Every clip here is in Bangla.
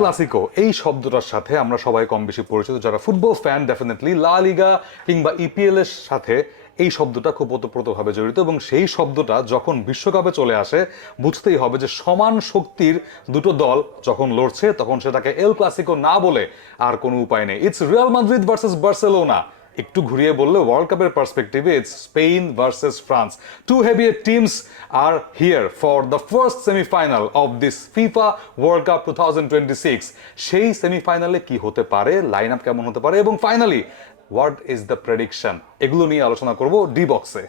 ক্লাসিকো এই শব্দটার সাথে আমরা সবাই কম বেশি পরিচিত, যারা ফুটবল ফ্যান ডেফিনেটলি লা লিগা কিংবা ইপিএল এর সাথে এই শব্দটা খুব ওতপ্রোতভাবে জড়িত, এবং সেই শব্দটা যখন বিশ্বকাপে চলে আসে বুঝতেই হবে যে সমান শক্তির দুটো দল যখন লড়ছে তখন সেটাকে এল ক্লাসিকো না বলে আর কোনো উপায় নেই। It's Real Madrid versus Barcelona. একটু ঘুরিয়ে বললে ওয়ার্ল্ড কাপের পার্সপেক্টিভে it's Spain versus France. Two heavyweight teams are here for the first semifinal of this FIFA World Cup 2026। সেই সেমিফাইনালে কি হতে পারে, লাইন আপ কেমন হতে পারে, এবং finally what is the prediction, এগুলো নিয়ে আলোচনা করব ডি বক্সে।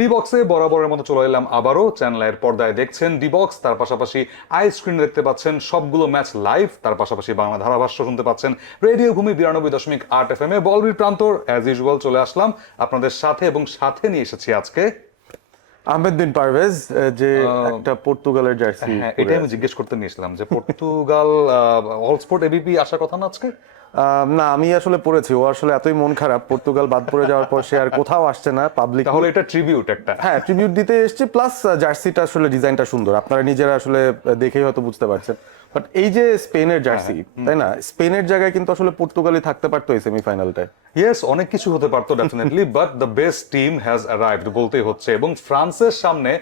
ডি বক্সে বরাবরের মতো চলে এলাম আবারও। চ্যানেলের পর্দায় দেখছেন ডি বক্স, তার পাশাপাশি আই স্ক্রিন দেখতে পাচ্ছেন সবগুলো ম্যাচ লাইভ, তার পাশাপাশি বাংলা ধারাভাষ্য শুনতে পাচ্ছেন রেডিও ভূমি 92.8 FM এ। বলবীর প্রান্তর অ্যাজ ইউজুয়াল চলে আসলাম আপনাদের সাথে, এবং সাথে নিয়ে এসেছি আজকে আহমেদ বিন পারভেজ, যে একটা পর্তুগালের জার্সি। হ্যাঁ, এটাই আমি জিজ্ঞেস করতে নিয়েছিলাম যে পর্তুগাল অল স্পোর্ট এবিপি আসার কথা না আজকে। না, আমি আসলে পড়েছি ও আসলে এতই মন খারাপ পর্তুগাল বাদ পড়ে যাওয়ার পর সে আর কোথাও আসছে না পাবলিক। তাহলে এটা ট্রিবিউট একটা। হ্যাঁ, ট্রিবিউট দিতে এসেছে, প্লাস জার্সিটা আসলে ডিজাইনটা সুন্দর, আপনারা নিজেরা আসলে দেখেই হয়তো বুঝতে পারছেন। বাট এই যে স্পেনের জার্সি, তাই না, স্পেনের জায়গায় কিন্তু আসলে পর্তুগালই থাকতে পারতো এই সেমিফাইনালটায়। ইয়েস, অনেক কিছু হতে পারতো definitely, but the best team has arrived বলতেই হচ্ছে। এবং ফ্রান্সের সামনে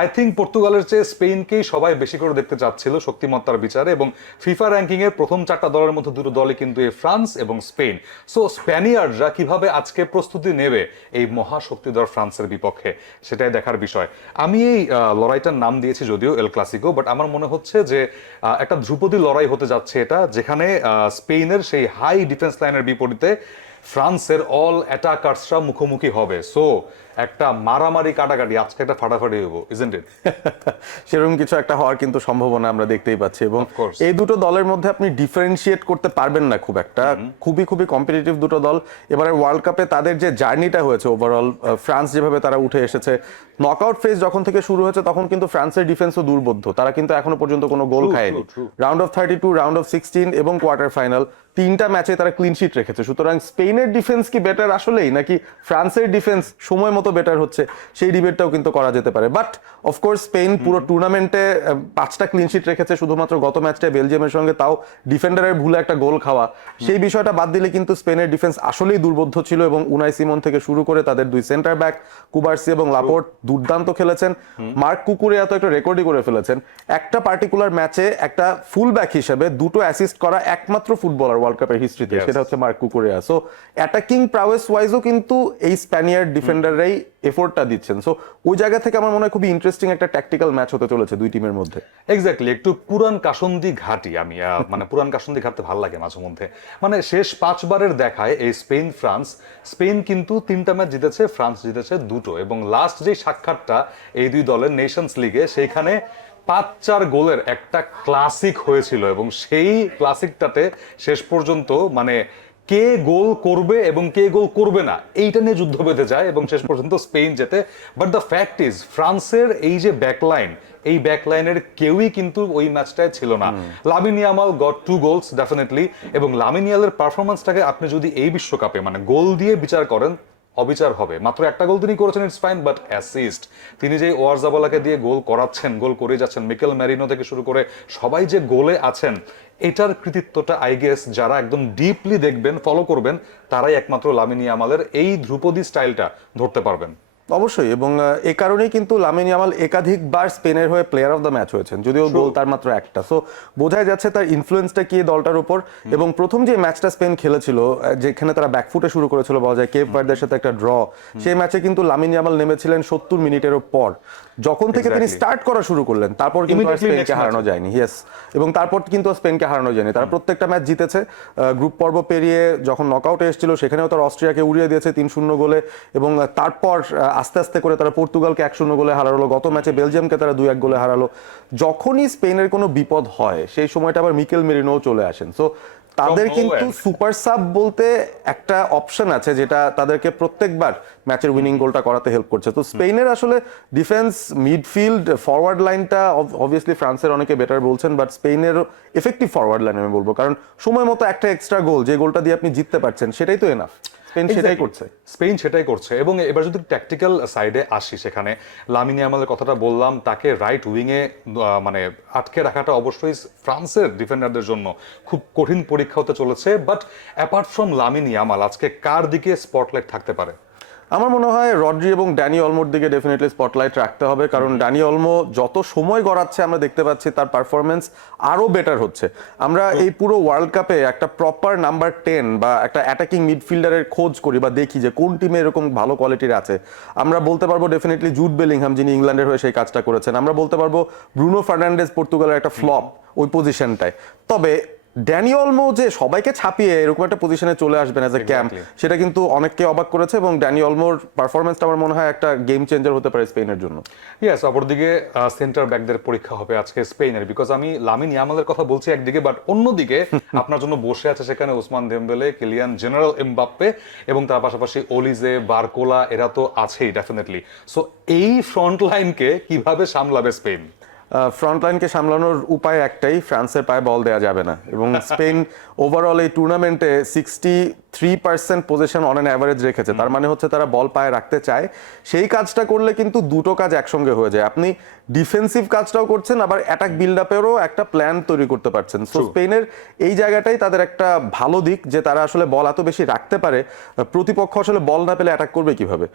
আই থিঙ্ক পর্তুগালের চেয়ে স্পেনকেই সবাই বেশি করে দেখতে চাচ্ছিল শক্তিমত্তার বিচারে, এবং ফিফা র্যাঙ্কিং এর প্রথম 4টা দলের মধ্যে দুটো দলই কিন্তু এই ফ্রান্স এবং স্পেন। সো স্প্যানিয়ার্ডরা কিভাবে আজকে প্রস্তুতি নেবে এই মহাশক্তিধর ফ্রান্সের বিপক্ষে, সেটাই দেখার বিষয়। আমি এই লড়াইটার নাম দিয়েছি যদিও এল ক্লাসিকো, বাট আমার মনে হচ্ছে যে একটা ধ্রুপদী লড়াই হতে যাচ্ছে এটা, যেখানে স্পেনের সেই হাই ডিফেন্স লাইনের বিপরীতে ফ্রান্সের অল অ্যাটাকার্সরা মুখোমুখি হবে। সো একটা মারামারি কাটাকাটি, আজকে একটা ফাটাফাটি হবো, ইজন্ট ইট? সেরকম কিছু একটা হওয়ার কিন্তু সম্ভাবনা আমরা দেখতেই পাচ্ছি, এবং এই দুটো দলের মধ্যে আপনি ডিফারেন্সিয়েট করতে পারবেন না খুব একটা। খুবই কম্পিটিটিভ দুটো দল। এবারে ওয়ার্ল্ড কাপে তাদের যে জার্নিটা হয়েছে ওভারঅল, ফ্রান্স যেভাবে তারা উঠে এসেছে, নকআউট ফেজ যখন থেকে শুরু হয়েছে তখন কিন্তু ফ্রান্সের ডিফেন্সও দুর্বোধ্য, তারা কিন্তু এখনো পর্যন্ত কোনো গোল খায়নি। রাউন্ড অফ 32, রাউন্ড অফ 16 এবং কোয়ার্টার ফাইনাল, 3টা ম্যাচে তারা ক্লিন শিট রেখেছে। সুতরাং স্পেনের ডিফেন্স কি বেটার আসলেই, নাকি ফ্রান্সের ডিফেন্স সময় মতো বেটার হচ্ছে, সেই ডিবেটটাও কিন্তু করা যেতে পারে। বাট অফকোর্স স্পেন পুরো টুর্নামেন্টে 5টা ক্লিন শিট রেখেছে, শুধুমাত্র গত ম্যাচটায় বেলজিয়ামের সঙ্গে, তাও ডিফেন্ডারের ভুলে একটা গোল খাওয়া। সেই বিষয়টা বাদ দিলে কিন্তু স্পেনের ডিফেন্স আসলেই দুর্বোধ্য ছিল, এবং উনাই সিমন থেকে শুরু করে তাদের দুই সেন্টার ব্যাক কুবার্সি এবং লাপোর্ট দুর্দান্ত খেলেছেন। মার্ক কুকুরেয়া তো একটা রেকর্ডই করে ফেলেছেন, একটা পার্টিকুলার ম্যাচে একটা ফুল ব্যাক হিসেবে 2টো অ্যাসিস্ট করা একমাত্র ফুটবলার ওয়ার্ল্ড কাপের হিস্ট্রিতে, সেটা হচ্ছে mark Cucurella. So attacking prowess ওয়াইজও কিন্তু এই স্প্যানিয়ার্ড ডিফেন্ডাররাই এফোর্টটা দিচ্ছেন। সো ওই জায়গা থেকে আমার মনে হয় খুবই ইন্টারেস্টিং একটা ট্যাকটিক্যাল ম্যাচ হতে চলেছে দুই টিমের মধ্যে। এক্স্যাক্টলি, একটু পুরান কাসন্দি ঘাটি আমি মানে পুরান কাসন্দি ঘাটতে ভালো লাগে মাঝে মধ্যে। মানে শেষ 5বারের দেখায় এই স্পেন ফ্রান্স, স্পেন কিন্তু 3টা ম্যাচ জিতেছে, ফ্রান্স জিতেছে 2টো, এবং লাস্ট যে সাক্ষাৎটা এই দুই দলের নেশনস লিগে, সেইখানে 5-4 গোলের একটা ক্লাসিক হয়েছিল, এবং সেই ক্লাসিকটাতে শেষ পর্যন্ত মানে কে গোল করবে এবং কে গোল করবে না এইটা নিয়ে যুদ্ধ বেঁধে যায়, এবং শেষ পর্যন্ত স্পেন জেতে। বাট দ্য ফ্যাক্ট ইজ ফ্রান্সের এই যে ব্যাকলাইন, এই ব্যাকলাইনের কেউই কিন্তু ওই ম্যাচটায় ছিল না। Lamine Yamal goat 2 goals definitely, এবং লামিন ইয়ামালের পারফরমেন্সটাকে আপনি যদি এই বিশ্বকাপে মানে গোল দিয়ে বিচার করেন, অবিচার হবে। মাত্র একটা গোল তিনি করেছেন, ইটস ফাইন, বাট অ্যাসিস্ট তিনি যে ওয়ারজাবালাকে দিয়ে গোল করাচ্ছেন, গোল করে যাচ্ছেন, মিকেল ম্যারিনো থেকে শুরু করে সবাই যে গোলে আছেন, এটার কৃতিত্বটা আই গেস যারা একদম ডিপলি দেখবেন, ফলো করবেন, তারাই একমাত্র লামিন ইয়ামালের এই ধ্রুপদী স্টাইলটা ধরতে পারবেন। অবশ্যই, এবং এ কারণেই কিন্তু লামিন ইয়ামাল একাধিকবার স্পেনের হয়ে প্লেয়ার অফ দ্য ম্যাচ হয়েছেন, যদিও গোল তার মাত্র একটা। সো বোঝাই যাচ্ছে তার ইনফ্লুয়েন্সটা কি দলটার উপর। এবং প্রথম যে ম্যাচটা স্পেন খেলেছিল, যেখানে তারা ব্যাকফুটে শুরু করেছিল বলা যায়, কেপ ভার্দের সাথে একটা ড্র, সেই ম্যাচে কিন্তু লামিন ইয়ামাল নেমেছিলেন 70 মিনিটেরও পর। যখন থেকে তিনি স্টার্ট করা শুরু করলেন, তারপর কিন্তু স্পেনকে হারানো যায়নি। ইয়েস, এবং তারপর কিন্তু স্পেনকে হারানো যায়নি, তারা প্রত্যেকটা ম্যাচ জিতেছে। গ্রুপ পর্ব পেরিয়ে যখন নকআউটে এসেছিল, সেখানেও তারা অস্ট্রিয়াকে উড়িয়ে দিয়েছে 3-0 গোলে, এবং তারপর আস্তে আস্তে করে তারা পর্তুগালকে 1-0 গোলে হারালো, গত ম্যাচে বেলজিয়ামকে তারা 2-1 গোলে হারালো। যখনই স্পেনের কোনো বিপদ হয়, সেই সময়টা আবার মিকেল মেরিনো চলে আসেন। সো তাদের কিন্তু সুপার সাব বলতে একটা অপশন আছে, যেটা তাদেরকে প্রত্যেকবার ম্যাচের উইনিং গোলটা করাতে হেল্প করছে। তো স্পেনের আসলে ডিফেন্স, মিডফিল্ড, ফরওয়ার্ড লাইনটা অবভিয়াসলি ফ্রান্সের অনেকে বেটার বলছেন, বাট স্পেনের এফেক্টিভ ফরওয়ার্ড লাইন আমি বলবো, কারণ সময় মতো একটা এক্সট্রা গোল, যে গোলটা দিয়ে আপনি জিততে পারছেন, সেটাই তো এনাফ। স্পেন সেটাই করছে। এবং এবার যদি ট্যাকটিক্যাল সাইডে আসি, সেখানে লামিন ইয়ামালের কথাটা বললাম, তাকে রাইট উইংয়ে মানে আটকে রাখাটা অবশ্যই ফ্রান্সের ডিফেন্ডারদের জন্য খুব কঠিন পরীক্ষা হতে চলেছে। But apart from Lamine Yamal আজকে কার দিকে স্পটলাইট থাকতে পারে? আমার মনে হয় রড্রি এবং ড্যানি অলমোর দিকে ডেফিনেটলি স্পটলাইট রাখতে হবে, কারণ ড্যানি অলমো যত সময় গড়াচ্ছে আমরা দেখতে পাচ্ছি তার পারফরমেন্স আরো বেটার হচ্ছে। আমরা এই পুরো ওয়ার্ল্ড কাপে একটা প্রপার নাম্বার 10 বা একটা অ্যাটাকিং মিডফিল্ডারের খোঁজ করি বা দেখি যে কোন টিমে এরকম ভালো কোয়ালিটির আছে। আমরা বলতে পারবো ডেফিনেটলি জুড বেলিংহাম, যিনি ইংল্যান্ডের হয়ে সেই কাজটা করেছেন। আমরা বলতে পারবো ব্রুনো ফার্নান্ডেজ, পর্তুগালের একটা ফ্লপ ওই পজিশনটায়। তবে ড্যানি অলমো যে সবাইকে ছাপিয়ে এরকম একটা পজিশনে চলে আসবেন অ্যাজ এ ক্যাম্প, সেটা কিন্তু অনেককে অবাক করেছে। এবং ড্যানি অলমোর পারফরমেন্সটা আমার মনে হয় একটা গেম চেঞ্জার হতে পারে স্পেনের জন্য। ইয়েস, অপরদিকে সেন্টার ব্যাকদের পরীক্ষা হবে আজকে স্পেনের, বিকজ আমি লামিন ইয়ামালের কথা বলছি একদিকে, বাট অন্যদিকে আপনার জন্য বসে আছে সেখানে ওসমান দেমবেলে, কিলিয়ান জেনারেল এমবাপ্পে এবং তার পাশাপাশি অলিজে, বারকোলা, এরা তো আছেই ডেফিনেটলি। সো এই ফ্রন্ট লাইনকে কিভাবে সামলাবে স্পেন? ফ্রন্ট লাইনকে সামলানোর উপায় একটাই, ফ্রান্সের পায়ে বল দেওয়া যাবে না। এবং স্পেন ওভারঅল এই টুর্নামেন্টে 63% পজিশন অন অ্যান অ্যাভারেজ রেখেছে। তার মানে হচ্ছে তারা বল পায়ে রাখতে চায়। সেই কাজটা করলে কিন্তু দুটো কাজ একসঙ্গে হয়ে যায়, আপনি ডিফেন্সিভ কাজটাও করছেন, আবার অ্যাটাক বিল্ড আপেরও একটা প্ল্যান তৈরি করতে পারছেন। সো স্পেনের এই জায়গাটাই তাদের একটা ভালো দিক, যে তারা আসলে বল এত বেশি রাখতে পারে, প্রতিপক্ষ আসলে বল না পেলে অ্যাটাক করবে কিভাবে।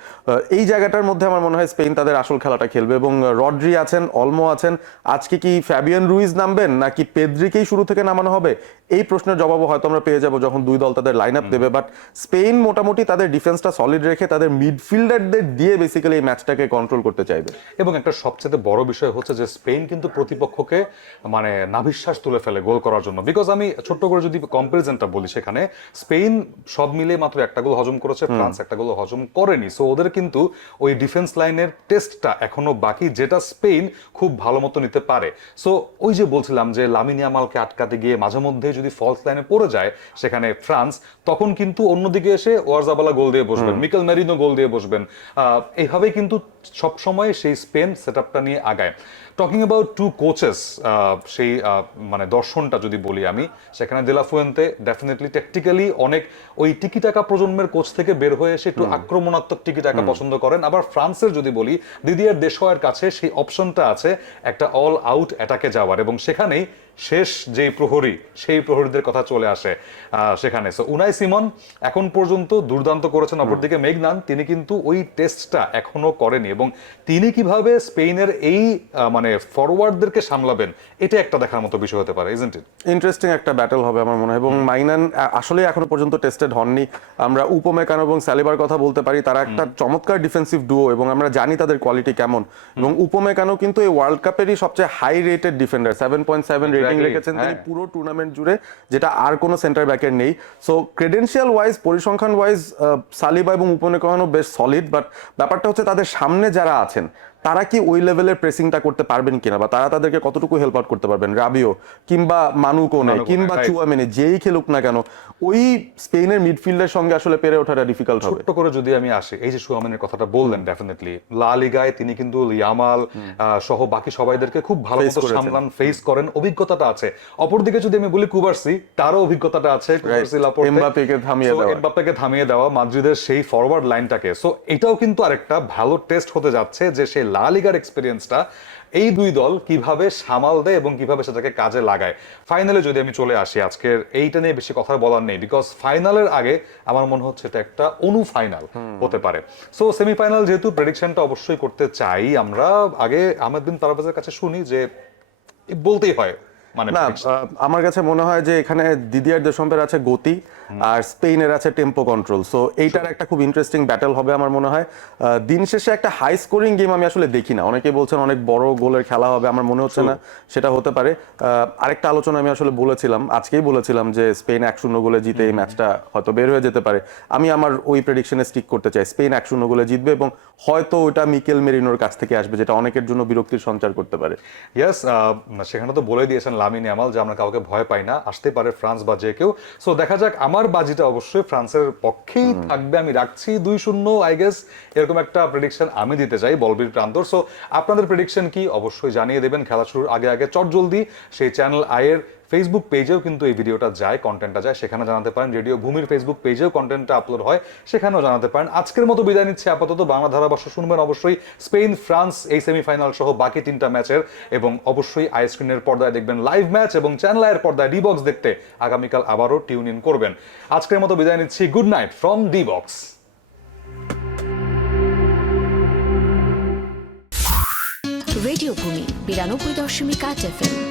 এই জায়গাটার মধ্যে আমার মনে হয় স্পেন তাদের আসল খেলাটা খেলবে। এবং রড্রি আছেন, অলমো আছেন, আজকে কি ফ্যাবিয়ান রুইজ নামবেন নাকি পেদ্রিকেই শুরু থেকে নামানো হবে, এই প্রশ্নের জবাবও হয়তো আমরা পেয়ে যাব যখন দুই দল তাদের লাইন আপ দেবে। বাট স্পেন মোটামুটি তাদের ডিফেন্সটা সলিড রেখে তাদের মিডফিল্ডারদের দিয়ে বেসিক্যালি এই ম্যাচটাকে কন্ট্রোল করতে চাইবে। এবং একটা সবচেয়ে বড় বিষয় হচ্ছে যে স্পেন কিন্তু প্রতিপক্ষকে মানে নাভিশ্বাস তুলে ফেলে গোল করার জন্য। বিকজ আমি ছোট্ট করে যদি কম্পারিজনটা বলি, সেখানে স্পেন সব মিলে মাত্র একটা গোল হজম করেছে, ফ্রান্স একটা গোল হজম করেনি। সো ওদের কিন্তু ওই ডিফেন্স লাইনের টেস্টটা এখনো বাকি, যেটা স্পেন খুব ভালো মতো নিতে পারে। সো ওই যে বলছিলাম যে লামিন ইয়ামালকে আটকাতে গিয়ে মাঝে মধ্যে যদি ফলস লাইনে পড়ে যায় সেখানে ফ্রান্স, তখন কিন্তু অন্যদিকে এসে ওয়ারজাবালা গোল দিয়ে বসবেন, মিকেল মেরিনো গোল দিয়ে বসবেন। এইভাবেই কিন্তু সবসময় সেই স্পেন সেটআপটা নিয়ে আগায়। টকিং অ্যাবাউট টু কোচেস, সেই মানে দর্শনটা যদি বলি আমি, সেখানে দে লা ফুয়েন্তে ডেফিনেটলি ট্যাকটিক্যালি অনেক ওই টিকি টাকা প্রজন্মের কোচ থেকে বের হয়ে এসে একটু আক্রমণাত্মক টিকি টাকা পছন্দ করেন। আবার ফ্রান্সের যদি বলি, দিদিয়ার দেশোয়ার কাছে সেই অপশনটা আছে একটা অল আউট অ্যাটাকে যাওয়ার, এবং সেখানেই শেষ যেই প্রহরী, সেই প্রহরীদের কথা চলে আসে সেখানে। সো উনাই সিমন এখন পর্যন্ত দুর্দান্ত করেছেন। অপরদিকে মেঘনান, তিনি কিন্তু ওই টেস্টটা এখনো করেনি, এবং তিনি কিভাবে স্পেনের এই মানে ফরওয়ার্ডদেরকে সামলাবেন, এটা একটা দেখার মতো বিষয় হতে পারে, ইজন্ট ইট? ইন্টারেস্টিং একটা ব্যাটল হবে আমার মনে হয়। এবং মাইনান আসলে এখনো পর্যন্ত টেস্টেড হননি। আমরা উপমেকানো এবং সালিবার কথা বলতে পারি, তারা একটা চমৎকার ডিফেন্সিভ ডুও এবং আমরা জানি তাদের কোয়ালিটি কেমন। এবং উপমেকানো কিন্তু এই ওয়ার্ল্ড কাপেরই সবচেয়ে হাই রেটেড ডিফেন্ডার, 7.7 রেটিং রেখেছেন তিনি পুরো টুর্নামেন্ট জুড়ে, যেটা আর কোনো সেন্টার ব্যাকের নেই। সো ক্রেডেন্সিয়াল ওয়াইজ, পরিসংখ্যান ওয়াইজ সালিবা এবং উপমেকানো বেশ সলিড। বাট ব্যাপারটা হচ্ছে তাদের সামনে যারা আছেন তারা কি ওই লেভেলের প্রেসিংটা করতে পারবেন কিনা, বা তারা তাদেরকে কতটুকু হেল্প আউট করতে পারবেন। রাবিও কিংবা মানু কোনে কিংবা চুয়ামেনি, যেই খেলুক না কেন, ওই স্পেনের মিডফিল্ডের সঙ্গে আসলে পেরে ওঠাটা ডিফিকাল্ট হবে। ছোট্ট করে যদি আমি আসি, এই যে সুয়ামেনের কথাটা বললেন, ডেফিনেটলি লা লিগায় তিনি কিন্তু ইয়ামাল সহ বাকি সবাইদেরকে খুব ভালো মতো সামলান, ফেস করেন, অভিজ্ঞতাটা আছে। অপরদিকে যদি আমি বলি কুবার্সি, তারও অভিজ্ঞতাটা আছে, এমবাপ্পেকে থামিয়ে দেওয়া মাদ্রিদের সেই ফরওয়ার্ড লাইনটাকে। সো এটাও কিন্তু আরেকটা ভালো টেস্ট হতে যাচ্ছে, যে সেই লা লিগার এক্সপেরিয়েন্সটা এই দুই দল কিভাবে সামাল দেয় এবং কিভাবে সেটাকে কাজে লাগায়। ফাইনালে যদি আমি চলে আসি, আজকের এইটা নিয়ে বেশি কথা বলার নেই, বিকজ ফাইনালের আগে আমার মনে হচ্ছে এটা একটা অনুফাইনাল হতে পারে। সো সেমিফাইনাল যেহেতু প্রেডিকশনটা অবশ্যই করতে চাই আমরা, আগে আহমেদ বিন তারাবাজের কাছে শুনি, যে বলতেই হয় মানে না, আমার কাছে মনে হয় যে এখানে দিদিয়ার দেশম্পের আছে গতি আর স্পেনের আছে টেম্পো কন্ট্রোল। সো এইটার একটা খুব ইন্টারেস্টিং ব্যাটল হবে আমার মনে হয়। দিন শেষে একটা হাই স্কোরিং গেম আমি আসলে দেখি না। অনেকে বলছেন অনেক বড় গোলের খেলা হবে, আমার মনে হচ্ছে না সেটা হতে পারে। আরেকটা আলোচনা আমি আসলে বলেছিলাম, আজকেই বলেছিলাম যে স্পেন 1-0 গোলে জিতে এই ম্যাচটা হয়তো বের হয়ে যেতে পারে। আমি আমার ওই প্রেডিকশনে স্টিক করতে চাই, স্পেন 1-0 গোলে জিতবে এবং হয়তো ওটা মিকেল মেরিনোর কাছ থেকে আসবে, যেটা অনেকের জন্য বিরক্তির সঞ্চার করতে পারে। ইয়েস, সেখানে তো বলে দিয়েছেন লামিন ইয়ামাল যে আমরা কাউকে ভয় পাই না, আসতে পারে ফ্রান্স বা যে কেউ। সো দেখা যাক, আমার বাজিটা অবশ্যই ফ্রান্সের পক্ষেই থাকবে, আমি রাখছি 2-0 আই গেস, এরকম একটা প্রেডিকশন আমি দিতে চাই বলবীর প্রান্তর। সো আপনাদের প্রেডিকশন কি অবশ্যই জানিয়ে দেবেন খেলা শুরুর আগে আগে চটজলদি সেই চ্যানেল আইয়ের ফেসবুক পেজেও কিন্তু এই ভিডিওটা যায়, কন্টেন্টটা যায়, সেখানে জানাতে পারেন। রেডিও ভূমির ফেসবুক পেজেও কন্টেন্টটা আপলোড হয়, সেখানেও জানাতে পারেন। আজকের মতো বিদায় নিচ্ছে আপাতত। বাংলা ধারাভাষ্য শুনবেন অবশ্যই স্পেন ফ্রান্স এই সেমিফাইনাল সহ বাকি 3টা ম্যাচের, এবং অবশ্যই আইস্ক্রিনের পর্দায় দেখবেন লাইভ ম্যাচ, এবং চ্যানেল আইয়ের পর্দায় ডি বক্স দেখতে আগামীকাল আবারও টিউন ইন করবেন। আজকের মতো বিদায় নিচ্ছি, good night from D box. Radio ভূমি 92.8 FM।